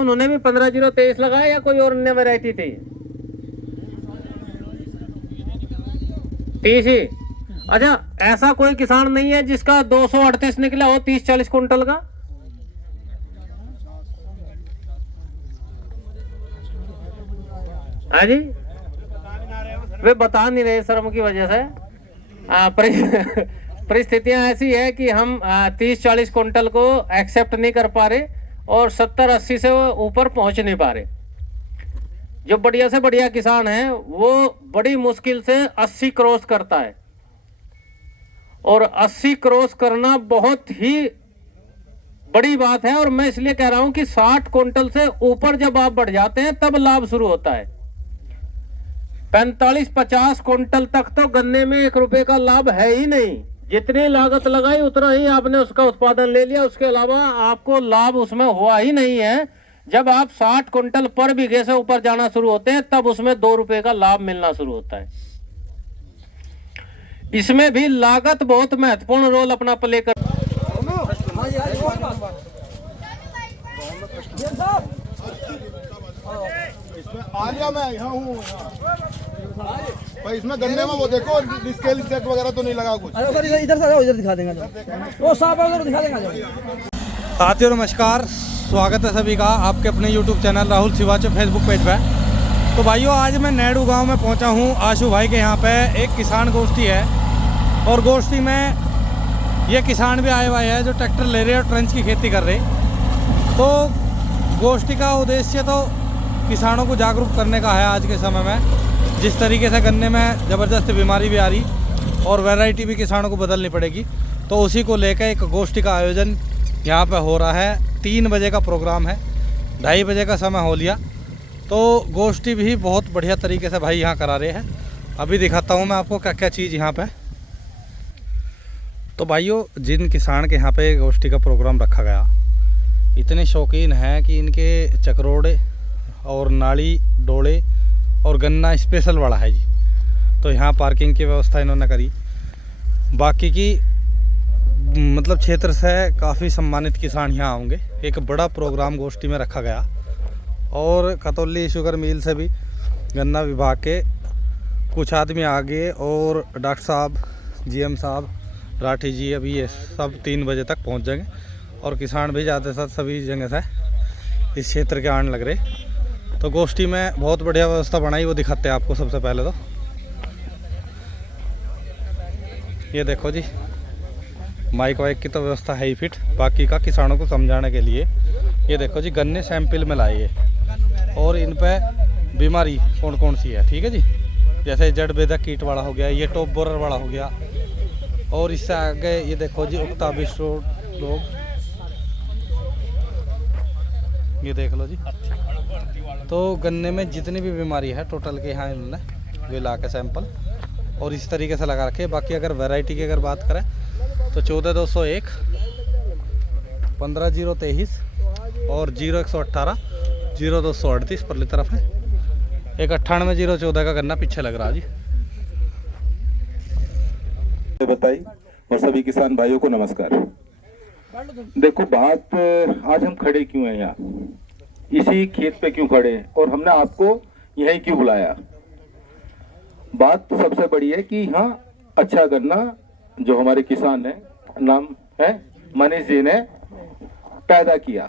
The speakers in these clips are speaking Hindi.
उन्होंने भी 15-0-23 लगाया या कोई और अन्य वैरायटी थी? 30 ही। अच्छा, ऐसा कोई किसान नहीं है जिसका 238 निकला हो 30-40 कुंटल का? हाँ जी, वे बता नहीं रहे शर्म की वजह से। परिस्थितियां ऐसी है कि हम 30-40 कुंटल को एक्सेप्ट नहीं कर पा रहे और 70-80 से ऊपर पहुंच नहीं पा रहे। जो बढ़िया से बढ़िया किसान है वो बड़ी मुश्किल से 80 क्रॉस करता है, और 80 क्रॉस करना बहुत ही बड़ी बात है। और मैं इसलिए कह रहा हूं कि 60 कुंटल से ऊपर जब आप बढ़ जाते हैं तब लाभ शुरू होता है। 45-50 कुंटल तक तो गन्ने में 1 रुपए का लाभ है ही नहीं। जितनी लागत लगाई उतना ही आपने उसका उत्पादन ले लिया, उसके अलावा आपको लाभ उसमें हुआ ही नहीं है। जब आप 60 कुंटल पर बीघे से ऊपर जाना शुरू होते हैं तब उसमें 2 रुपए का लाभ मिलना शुरू होता है। इसमें भी लागत बहुत महत्वपूर्ण रोल अपना प्ले कर। आलिया मैं यहाँ हूँ भाई। इसमें गन्ने में वो देखो स्केल चेक वगैरह तो नहीं लगा कुछ। इधर से इधर दिखा देंगे, वो साफ है उधर दिखा देंगे। साथियों नमस्कार, स्वागत है सभी का आपके अपने YouTube चैनल राहुल शिवाचो फेसबुक पेज पे। तो भाइयों, आज मैं नैडू गांव में पहुंचा हूं। आशु भाई के यहाँ पे एक किसान गोष्ठी है, और गोष्ठी में ये किसान भी आए हुए हैं जो ट्रैक्टर ले रहे और ट्रेंच की खेती कर रहे। तो गोष्ठी का उद्देश्य तो किसानों को जागरूक करने का है। आज के समय में जिस तरीके से गन्ने में ज़बरदस्त बीमारी भी आ रही और वैरायटी भी किसानों को बदलनी पड़ेगी, तो उसी को लेकर एक गोष्ठी का आयोजन यहाँ पे हो रहा है। 3 बजे का प्रोग्राम है, 2:30 बजे का समय हो लिया। तो गोष्ठी भी बहुत बढ़िया तरीके से भाई यहाँ करा रहे हैं। अभी दिखाता हूँ मैं आपको क्या क्या चीज़ यहाँ पे। तो भाइयों, जिन किसान के यहाँ पे गोष्ठी का प्रोग्राम रखा गया, इतने शौकीन हैं कि इनके चकरोड़े और नाड़ी डोले और गन्ना स्पेशल वाला है जी। तो यहाँ पार्किंग की व्यवस्था इन्होंने करी। बाकी की मतलब क्षेत्र से काफ़ी सम्मानित किसान यहाँ होंगे। एक बड़ा प्रोग्राम गोष्ठी में रखा गया, और कतौली शुगर मिल से भी गन्ना विभाग के कुछ आदमी आगे, और डॉक्टर साहब, जीएम साहब, राठी जी, अभी ये सब 3 बजे तक पहुँच जाएंगे। और किसान भी जाते साथ सभी जगह से इस क्षेत्र के आने लग रहे। तो गोष्ठी में बहुत बढ़िया व्यवस्था बनाई, वो दिखाते हैं आपको। सबसे पहले तो ये देखो जी, माइक वाइक की तो व्यवस्था है ही फिट। बाकी का किसानों को समझाने के लिए ये देखो जी, गन्ने सैंपल में लाए और इन पे बीमारी कौन कौन सी है, ठीक है जी। जैसे जड़ बेधक कीट वाला हो गया, ये टॉप बोरर वाला हो गया, और इससे आगे ये देखो जी उक्ताबिस्ट लोग, ये देख लो जी। तो गन्ने में जितनी भी बीमारी है टोटल के यहाँ इन्होंने वे ला के सैंपल और इस तरीके से लगा रखे। बाकी अगर वैरायटी की अगर बात करें तो 14201, 15023 और 0118, 0238 परली तरफ है। एक 98-014 का गन्ना पीछे लग रहा जी। बताई। और सभी किसान भाइयों को नमस्कार। देखो बात, आज हम खड़े क्यों हैं यहाँ, इसी खेत पे क्यों खड़े हैं, और हमने आपको यहीं क्यों बुलाया। बात तो सबसे बड़ी है कि हाँ, अच्छा गन्ना जो हमारे किसान है, नाम है मनीष जी ने पैदा किया।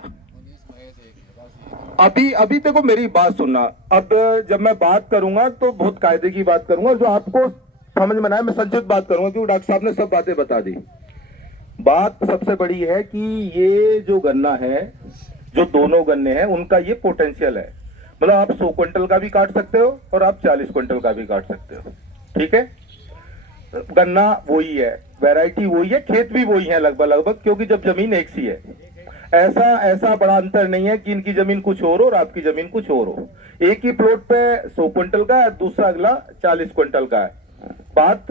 अभी देखो मेरी बात सुनना। अब जब मैं बात करूंगा तो बहुत कायदे की बात करूंगा, जो आपको समझ में ना आए मैं संक्षिप्त बात करूंगा, क्योंकि डॉक्टर साहब ने सब बातें बता दी। बात सबसे बड़ी है कि ये जो गन्ना है, जो दोनों गन्ने हैं, उनका ये पोटेंशियल है। मतलब आप 100 क्विंटल का भी काट सकते हो और आप 40 क्विंटल का भी काट सकते हो, ठीक है। गन्ना वही है, वैरायटी वही है, खेत भी वही है लगभग, क्योंकि जब जमीन एक सी है, ऐसा बड़ा अंतर नहीं है कि इनकी जमीन कुछ और हो और आपकी जमीन कुछ और हो। एक ही प्लॉट पे 100 क्विंटल का है, दूसरा अगला 40 क्विंटल का है। बात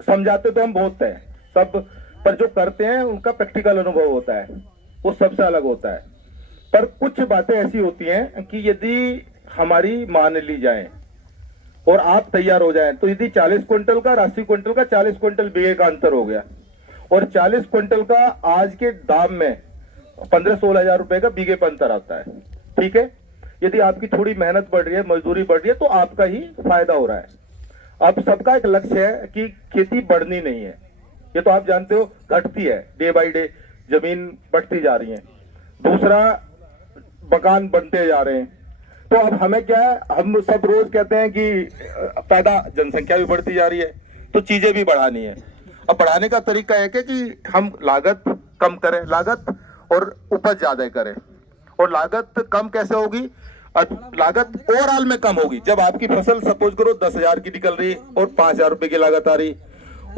समझाते तो हम बहुत है सब, पर जो करते हैं उनका प्रैक्टिकल अनुभव होता है, वो सबसे अलग होता है। पर कुछ बातें ऐसी होती हैं कि यदि हमारी मान ली जाए और आप तैयार हो जाएं, तो यदि 40 क्विंटल का, 80 क्विंटल का, 40 क्विंटल बीघे का अंतर हो गया, और 40 क्विंटल का आज के दाम में 15-16 हजार रुपए का बीघे पर अंतर आता है। ठीक है, यदि आपकी थोड़ी मेहनत बढ़ रही है, मजदूरी बढ़ रही है, तो आपका ही फायदा हो रहा है। अब सबका एक लक्ष्य है कि खेती बढ़नी नहीं है, ये तो आप जानते हो, घटती है डे बाई डे, जमीन बढ़ती जा रही है, दूसरा मकान बनते जा रहे हैं। तो अब हमें क्या है, हम सब रोज कहते हैं कि पैदा जनसंख्या भी बढ़ती जा रही है, तो चीजें भी बढ़ानी है। अब बढ़ाने का तरीका एक है कि हम लागत कम करें, लागत और उपज ज्यादा करें। और लागत कम कैसे होगी? लागत ओवरऑल में कम होगी। जब आपकी फसल सपोज करो 10,000 की निकल रही और 5,000 रुपए की लागत आ रही,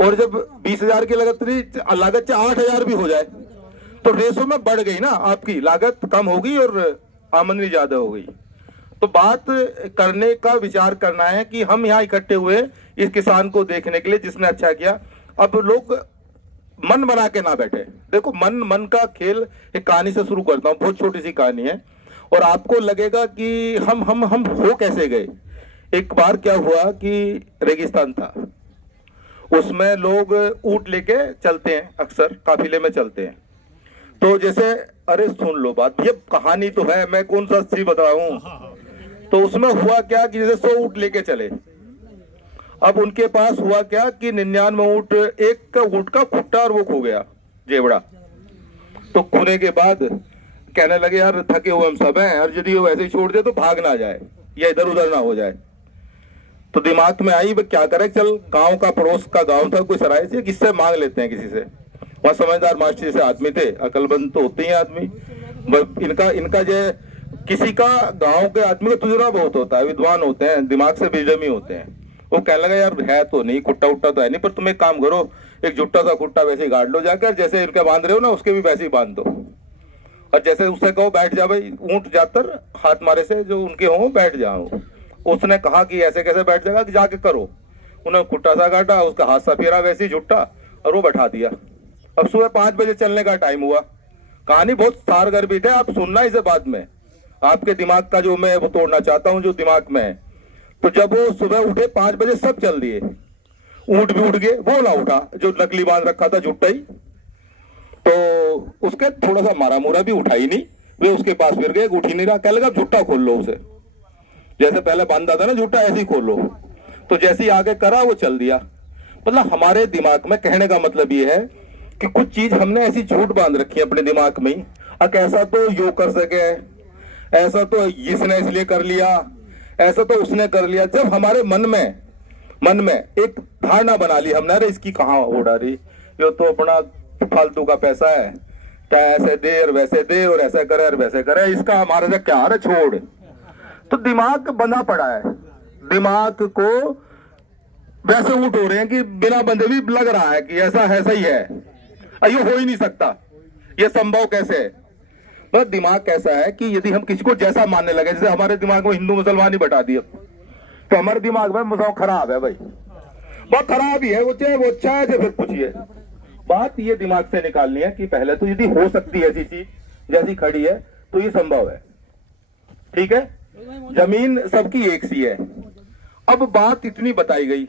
और जब 20,000 की लागत चाहे 8,000 भी हो जाए, तो रेशो में बढ़ गई ना, आपकी लागत कम होगी और आमदनी ज्यादा हो गई। तो बात करने का विचार करना है कि हम यहाँ इकट्ठे हुए इस किसान को देखने के लिए जिसने अच्छा किया। अब लोग मन बना के ना बैठे। देखो, मन का खेल एक कहानी से शुरू करता हूँ, बहुत छोटी सी कहानी है, और आपको लगेगा कि हम हो कैसे गए। एक बार क्या हुआ कि रेगिस्तान था, उसमें लोग ऊंट लेके चलते हैं, अक्सर काफिले में चलते हैं। तो जैसे, अरे सुन लो बात, ये कहानी तो है, मैं कौन सा सी बता रहा हूँ। तो उसमें हुआ क्या कि जैसे 100 ऊंट लेके चले। अब उनके पास हुआ क्या कि 99 ऊंट, एक का ऊंट का खुट्टा और वो खो गया, जेवड़ा। तो खोने के बाद कहने लगे यार थके हुए हम सब हैं, और यदि वो ऐसे ही छोड़ दे तो भाग ना जाए या इधर उधर ना हो जाए। तो दिमाग में आई क्या करें, चल गांव का, पड़ोस का गांव था, कोई सराय से, किससे मांग लेते हैं किसी से। वहाँ समझदार मास्टर जैसे आदमी थे, अकलमंद तो होते ही आदमी। इनका जो किसी का गांव के आदमी का तुजरा बहुत होता है, विद्वान होते हैं, दिमाग से बेदमी होते हैं। वो कहने लगा यार है तो नहीं, खुट्टा उट्टा तो है नहीं, पर तुम एक काम करो, एक जुट्टा सा खुट्टा वैसे ही गाड़ लो जाकर, जैसे इनके बांध रहे हो ना उसके भी वैसे ही बांध दो, और जैसे उससे कहो बैठ जा भाई, ऊंट जाकर हाथ मारे से जो उनके हों बैठ जाओ। उसने कहा कि ऐसे कैसे बैठ जाएगा, कि जाके करो। उन्होंने खुट्टा सा काटा, उसका हाथ सा फेरा वैसे ही झुट्टा, और वो बैठा दिया। अब सुबह 5 बजे चलने का टाइम हुआ। कहानी बहुत सारगर्भित है, आप सुनना इसे बाद में, आपके दिमाग का जो मैं वो तोड़ना चाहता हूँ जो दिमाग में है। तो जब वो सुबह उठे 5 बजे, सब चल दिए, ऊंट भी उठ गए, वो ना उठा जो नकली बांध रखा था झुट्टा ही। तो उसके थोड़ा सा मारा मोरा भी उठा ही नहीं, वे उसके पास फिर गए, उठ ही नहीं रहा। कह लगा झुट्टा खोल लो उसे, जैसे पहले बांधा था ना झुट्टा, ऐसे ही खोल लो। तो जैसे ही आगे करा वो चल दिया। मतलब हमारे दिमाग में, कहने का मतलब ये है कि कुछ चीज हमने ऐसी झूठ बांध रखी है अपने दिमाग में ही। अब ऐसा तो यो कर सके, ऐसा तो इसने इसलिए कर लिया, ऐसा तो उसने कर लिया। जब हमारे मन में एक धारणा बना ली हमने, अरे इसकी कहाँ उड़ा रही, ये तो अपना फालतू का पैसा है, क्या ऐसे दे और वैसे दे और ऐसा करे और वैसे करे, इसका हमारे से क्या है, छोड़। तो दिमाग बंधा पड़ा है, दिमाग को वैसे ऊँट हो रहे हैं कि बिना बंधे भी लग रहा है कि ऐसा है, सही है, ये हो ही नहीं सकता, ये संभव कैसे है। मतलब दिमाग कैसा है कि यदि हम किसी को जैसा मानने लगे, जैसे हमारे दिमाग में हिंदू मुसलमान ही बटा दिया, तो हमारे दिमाग में मुसलमान खराब है भाई, बहुत खराब ही है वो, चाहे वो अच्छा है चाहे फिर पूछिए। बात ये दिमाग से निकालनी है कि पहले तो यदि हो सकती है ऐसी चीज जैसी खड़ी है तो ये संभव है, ठीक है। जमीन सबकी एक सी है। अब बात इतनी बताई गई,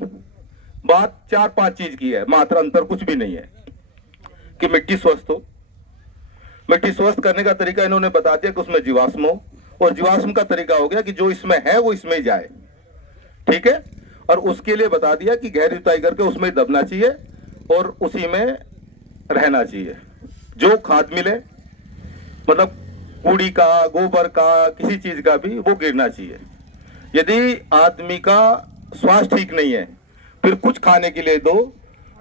बात 4-5 चीज की है, मात्र अंतर कुछ भी नहीं है कि मिट्टी स्वस्थ हो। मिट्टी स्वस्थ करने का तरीका इन्होंने बता दिया कि उसमें जीवाश्म हो, और जीवाश्म का तरीका हो गया कि जो इसमें है वो इसमें ही जाए, ठीक है। और उसके लिए बता दिया कि गहरी जुताई करके उसमें ही दबना चाहिए और उसी में रहना चाहिए। जो खाद मिले, मतलब कूड़ी का, गोबर का, किसी चीज का भी, वो गिरना चाहिए। यदि आदमी का स्वास्थ्य ठीक नहीं है, फिर कुछ खाने के लिए दो,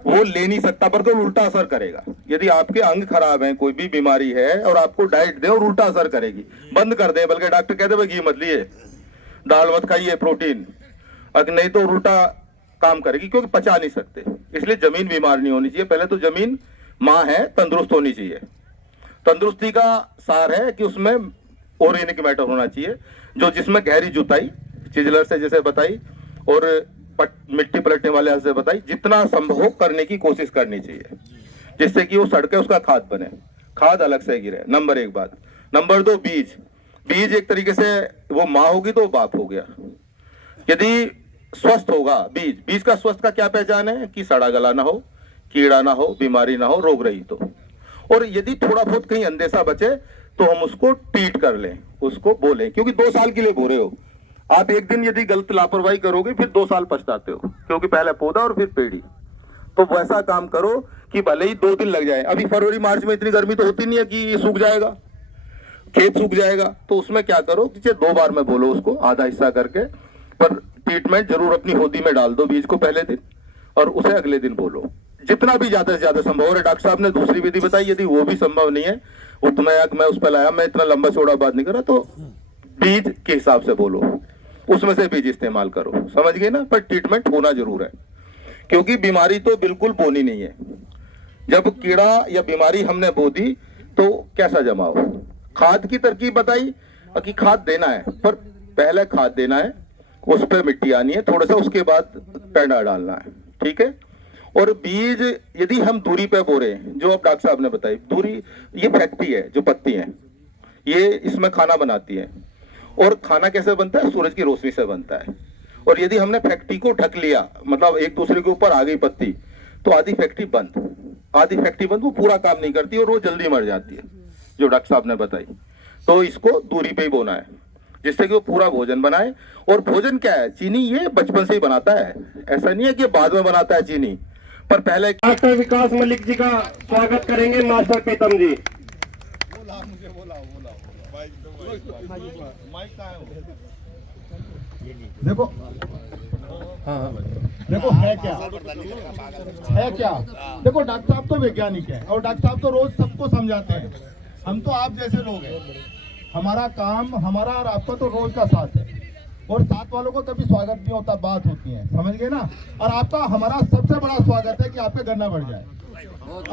वो ले नहीं सकता, बल्कि उल्टा असर करेगा। यदि आपके अंग खराब हैं, कोई भी बीमारी है, और आपको डाइट दे और उल्टा असर करेगी, बंद कर दे, बल्कि डॉक्टर कहते भाई घी मत लिए, दाल मत खाइए, प्रोटीन, अगर नहीं तो उल्टा काम करेगी, क्योंकि पचा नहीं सकते। इसलिए जमीन बीमार नहीं होनी चाहिए। पहले तो जमीन माँ है, तंदुरुस्त होनी चाहिए। तंदुरुस्ती का सार है कि उसमें ऑर्गेनिक मैटर होना चाहिए, जो जिसमें गहरी जुताई, चिजलर से जैसे बताई, और मिट्टी पलटने वाले से बताई, जितना संभव हो करने की कोशिश करनी चाहिए, जिससे कि वो सड़के उसका खाद बने, खाद अलग से गिरे। नंबर 1 बात। नंबर 2, बीज एक तरीके से वो माँ होगी तो बाप हो गया। यदि स्वस्थ होगा बीज का स्वस्थ का क्या पहचान है कि सड़ा गला ना हो, कीड़ा ना हो, बीमारी ना हो, रोग रहित हो। और यदि थोड़ा बहुत कहीं अंदेशा बचे तो हम उसको ट्रीट कर लें, उसको बोलें, क्योंकि 2 साल के लिए बो रहे हो आप। एक दिन यदि गलत लापरवाही करोगे फिर 2 साल पछताते हो, क्योंकि पहले पौधा और फिर पेड़ी। तो वैसा काम करो कि भले ही 2 दिन लग जाए। अभी फरवरी मार्च में इतनी गर्मी तो होती नहीं है कि ये सूख जाएगा, खेत सूख जाएगा। तो उसमें क्या करो कि 2 बार में बोलो उसको, आधा हिस्सा करके, पर ट्रीटमेंट जरूर अपनी होदी में डाल दो बीज को पहले दिन, और उसे अगले दिन बोलो, जितना भी ज्यादा से ज्यादा संभव। और डॉक्टर साहब ने दूसरी विधि बताई, यदि वो भी संभव नहीं है, उतना मैं उस पर लाया, मैं इतना लंबा चौड़ा बात नहीं कर रहा, तो बीज के हिसाब से बोलो, उसमें से बीज इस्तेमाल करो, समझ गए ना। पर ट्रीटमेंट होना जरूर है, क्योंकि बीमारी तो बिल्कुल बोनी नहीं है। जब कीड़ा या बीमारी हमने बो दी तो कैसा जमाओ। खाद की तरकीब बताई कि खाद देना है, पर पहले खाद देना है, उस पर मिट्टी आनी है थोड़ा सा, उसके बाद पेंडा डालना है, ठीक है। और बीज यदि हम दूरी पे बो रहे हैं, जो अब डॉक्टर साहब ने बताई, दूरी ये फैक्ट्री है, जो पत्ती है ये इसमें खाना बनाती है, और खाना कैसे बनता है, सूरज की रोशनी से बनता है। और यदि हमने फैक्ट्री को ढक लिया, मतलब एक दूसरे के ऊपर आ गई पत्ती, तो आधी फैक्ट्री बंद, वो पूरा काम नहीं करती और वो जल्दी मर जाती है, जो डॉक्टर साहब ने बताई। तो इसको दूरी पे ही बोना है, जिससे कि वो पूरा भोजन बनाए। और भोजन क्या है, चीनी ये बचपन से ही बनाता है, ऐसा नहीं है कि बाद में बनाता है चीनी, पर पहले। डॉक्टर विकास मलिक जी का स्वागत करेंगे मास्टर प्रीतम जी। देखो देखो है क्या देखो, डॉक्टर साहब तो वैज्ञानिक है और डॉक्टर साहब तो रोज सबको समझाते हैं। हम तो आप जैसे लोग हैं, हमारा काम, हमारा और आपका तो रोज का साथ है, और साथ वालों को कभी स्वागत नहीं होता, बात होती है, समझ गए ना। और आपका हमारा सबसे बड़ा स्वागत है कि आपका गन्ना बढ़ जाए।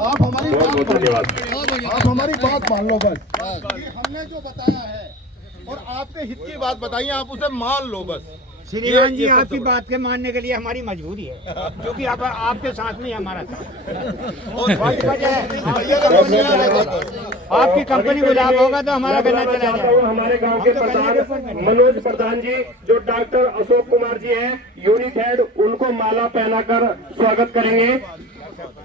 आप हमारी बात मान लो बस, कि हमने जो बताया है और आपके हित की बात बताई है, आप उसे मान लो बस। श्रीमान जी, आपकी बात के मानने के लिए हमारी मजबूरी है, क्योंकि अब आपके साथ में हमारा साथ। आपकी कंपनी को लाभ होगा तो हमारा गन्ना चला जाएगा। हमारे गांव के प्रधान मनोज प्रधान जी, जो डॉक्टर अशोक कुमार जी हैं, यूनिट हेड, उनको माला पहनाकर स्वागत करेंगे।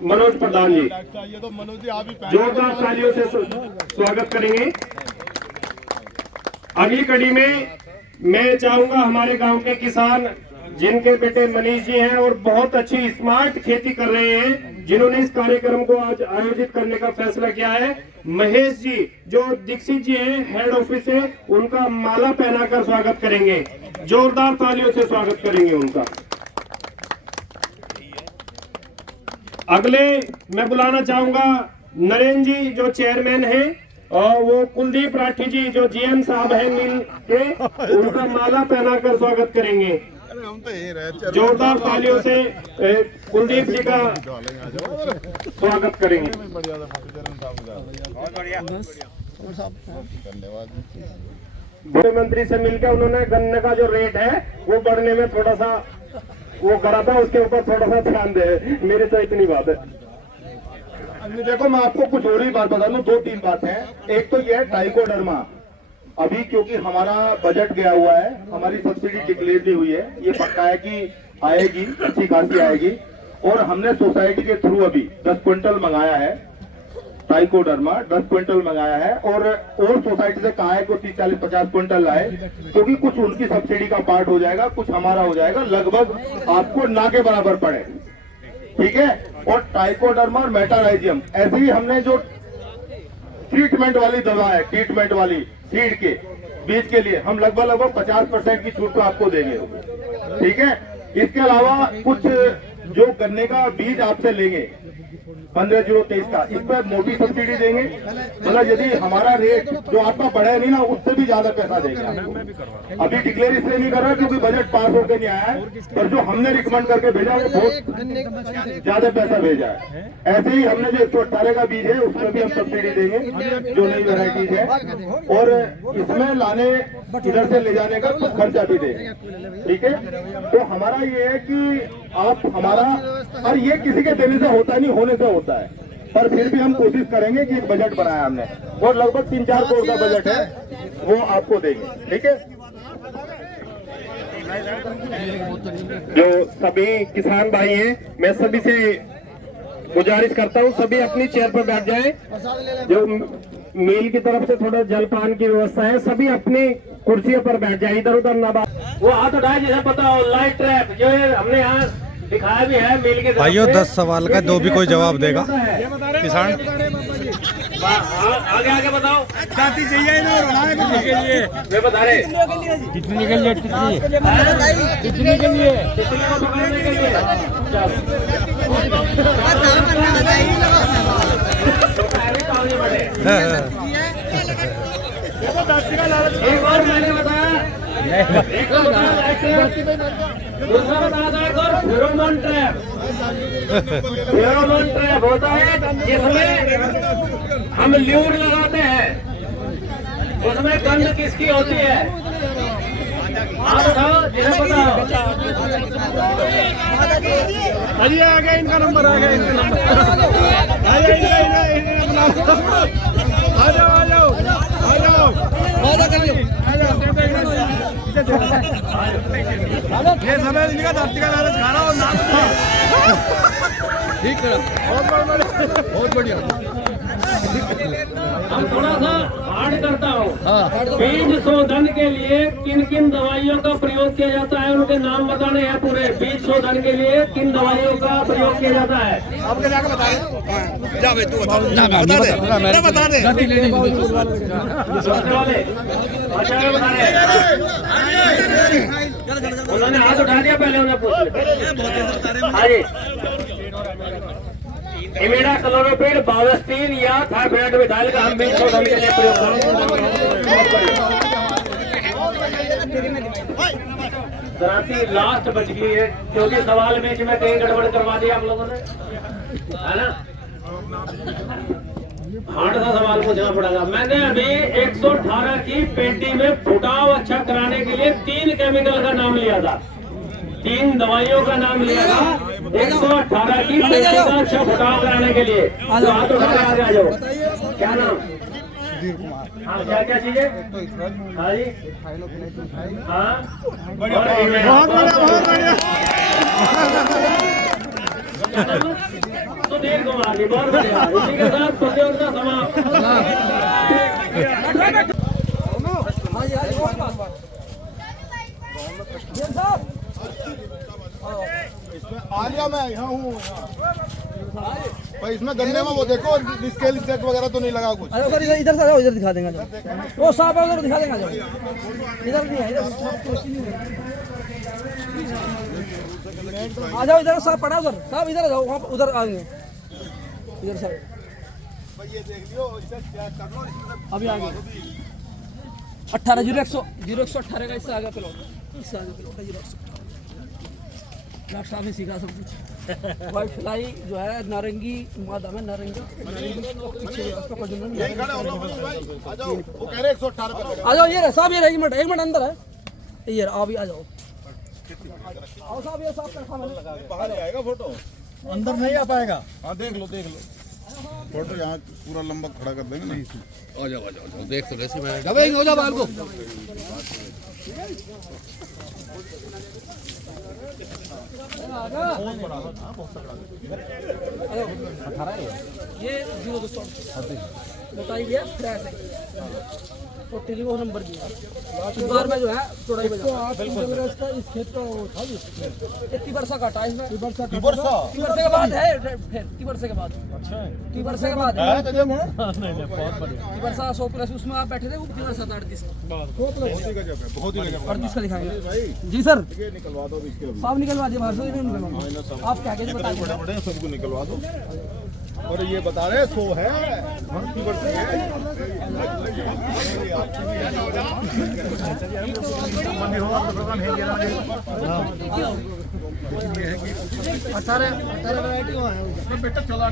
मनोज प्रधान जी, ये तो मनोज जी आप ही जोरदार तालियों से स्वागत करेंगे। अगली कड़ी में मैं चाहूंगा हमारे गांव के किसान, जिनके बेटे मनीष जी हैं और बहुत अच्छी स्मार्ट खेती कर रहे हैं, जिन्होंने इस कार्यक्रम को आज आयोजित करने का फैसला किया है, महेश जी, जो दीक्षित जी हैं, हेड ऑफिस से, उनका माला पहनाकर स्वागत करेंगे। जोरदार तालियों से स्वागत करेंगे उनका। अगले मैं बुलाना चाहूंगा नरेंद्र जी, जो चेयरमैन हैं, और वो कुलदीप राठी जी, जो जीएम साहब हैं मिल के, उनका माला पहनाकर स्वागत करेंगे। जोरदार तालियों से कुलदीप जी का स्वागत करेंगे। मुख्यमंत्री से मिलकर उन्होंने गन्ने का जो रेट है वो बढ़ने में थोड़ा सा वो करा था, उसके ऊपर थोड़ा सा ध्यान दे। मेरे तो इतनी बात है। देखो, मैं आपको कुछ और ही बात बता दूं, 2-3 बात है। एक तो यह है ट्राइकोडर्मा, अभी क्योंकि हमारा बजट गया हुआ है, हमारी सब्सिडी डिक्लेयर नहीं हुई है, ये पक्का है कि आएगी, अच्छी खासी आएगी। और हमने सोसाइटी के थ्रू अभी 10 क्विंटल मंगाया है ट्राइकोडर्मा, 10 क्विंटल मंगाया है, और सोसाइटी से कहा है कि 30, 40, 50 क्विंटल लाए, क्योंकि कुछ उनकी सब्सिडी का पार्ट हो जाएगा, कुछ हमारा हो जाएगा, लगभग आपको ना के बराबर पड़े, ठीक है। और ट्राइकोडर्मा और मेटाराइजियम, ऐसे ही हमने जो ट्रीटमेंट वाली दवा है, ट्रीटमेंट वाली सीड के बीज के लिए, हम लगभग 50% की छूट तो आपको देंगे, ठीक है। इसके अलावा कुछ जो गन्ने का बीज आपसे लेंगे 15/023 का, इस पर मोटी सब्सिडी देंगे, मतलब यदि हमारा रेट जो आपका बढ़े नहीं ना, उससे भी ज्यादा पैसा देंगे आपको। अभी डिक्लेयर इसलिए नहीं कर रहा क्योंकि बजट पास होकर नहीं आया है, पर जो हमने रिकमेंड करके भेजा वो बहुत ज्यादा पैसा भेजा है। ऐसे ही हमने जो 118 का बीज है उसमें भी हम सब्सिडी देंगे, जो नई वेराइटीज है, और इसमें लाने, इधर से ले जाने का कुछ खर्चा भी देंगे, ठीक है। तो हमारा ये है कि आप हमारा, और ये किसी के देने से होता नहीं, होने से होता है, पर फिर भी हम कोशिश करेंगे कि एक बजट बनाया हमने, और लगभग 3-4 करोड़ का बजट है, वो आपको देंगे, ठीक है। जो सभी किसान भाई हैं, मैं सभी से गुजारिश करता हूँ सभी अपनी चेयर पर बैठ जाएं। जो मील की तरफ से थोड़ा जलपान की व्यवस्था है, सभी अपनी कुर्सियों पर बैठ जाए, इधर उधर ना बात। वो हाथ उठाए जैसे पता हो, लाइट ट्रैप जो हमने यहाँ दिखाया भी है मील के तरफ भाइयों से। 10 सवाल का जो भी कोई जवाब देगा किसान आगे आगे बताओ जाती चाहिए वे बता रहे कितने के लिए कितने के लिए कितने को पकड़ने के लिए। आगे बढ़े। एक और मैंने बताया, एक और बताया लाइट ट्रैप, दूसरा बताया था एक और फेरोमोन ट्रैप। फेरोमोन ट्रैप होता है जिसमें हम ल्यूर लगाते हैं, उसमें गंध किसकी होती है? आप बताओ, जिसे बताओ। अरे आ गया इनका नंबर, आ गया इनका नंबर, आ जाओ आ जाओ आ जाओ ये समय इनका धरती का लालच खा रहा हो ना। ठीक है, बहुत बढ़िया। अब थोड़ा सा हार्ड करता हूँ। बीज शोधन के लिए किन किन दवाइयों का प्रयोग किया जाता है, उनके नाम बताने हैं पूरे। बीज शोधन के लिए किन दवाइयों का प्रयोग किया जाता है? आपके जाके बताए, जा भाई तू बता दे, बता दे। सोचने वाले अच्छा में बता रहे, उन्होंने हाथ उठा दिया, पहले उन्हें पूछ। हाँ जी, इमिडा क्लोरोपिड, बावस्टीन या थायराइड मिथाइल का हम बीज शोधन के लिए प्रयोग करेंगे। लास्ट बच गई है क्योंकि सवाल बीच में कहीं गड़बड़ करवा दिया आप लोगों ने, है ना। हार्ड सा सवाल पूछना पड़ेगा। मैंने अभी 118 की पेटी में फुटाव अच्छा कराने के लिए 3 केमिकल का नाम लिया था, 3 दवाइयों का नाम लिया था 118 की पेटी का अच्छा फुटाव कराने के लिए। तो हाथ उठा के आगे आ जाओ। क्या नाम? हाँ, क्या क्या चीजें? हाँ जी, हाँ, बहुत बढ़िया। सुधीर कुमार जी, बहुत बढ़िया। इसी के साथ प्रतियोगिता समाप्त। इसमें आलिया मैं यहाँ हूँ भाई, इसमें गन्ने में वो देखो स्केल सेट वगैरह तो नहीं लगा कुछ। अरे सर इधर से आ जाओ, इधर दिखा देंगे। वो साहब उधर दिखा देंगे, जाओ इधर नहीं है, आ जाओ इधर। साहब पड़ा उधर, साहब इधर आ जाओ, वहाँ उधर आ गए इधर सर। ये देख लियो, इसे चेक कर लो, अभी आ गए 18 0118 का इससे आ गया प्लॉट, इससे आ गया प्लॉट 0118। डॉक्टर साहब ने सीखा सब कुछ। वाइट फ्लाई जो है नारंगी मादा में नारंगी पीछे उसका प्रजनन। यही खड़े हो लो भाई, आ जाओ। वो कह रहे 118 पे आ जाओ, ये रहे साहब, ये रहे, 1 मिनट अंदर है ये रहा, अभी आ जाओ। आओ साहब, ये साहब का मैंने बाहर ही आएगा फोटो, अंदर नहीं आ पाएगा। हाँ देख लो फोटो, यहाँ पूरा लंबा खड़ा कर देंगे। नहीं आ जाओ देख तो कैसे मैं दबाएंगे, हो जाओ बाल को। ये 0238 बताइए, फ्लैश है और टेलीफोन नंबर भी है। इस बार में जो है थोड़ा ही बजा इसका, इस खेत का था 30 वर्ष का टाइम है। 30 वर्ष के बाद है, फिर 30 वर्ष के बाद। अच्छा, 30 वर्ष के बाद है। बहुत बढ़िया। 30 वर्ष 100 प्लस उसमें आप बैठे थे, वो 30 वर्ष 38 बहुत ही गजब। 38 का दिखाएंगे जी सर। निकलवा दो साहब निकलवा दिए बाहर से, आप क्या कहते बताइए। बड़े सबको निकलवा दो। और ये बता रहे 100 है, 30 वर्ष अठारह वैरायटी बेटा चला।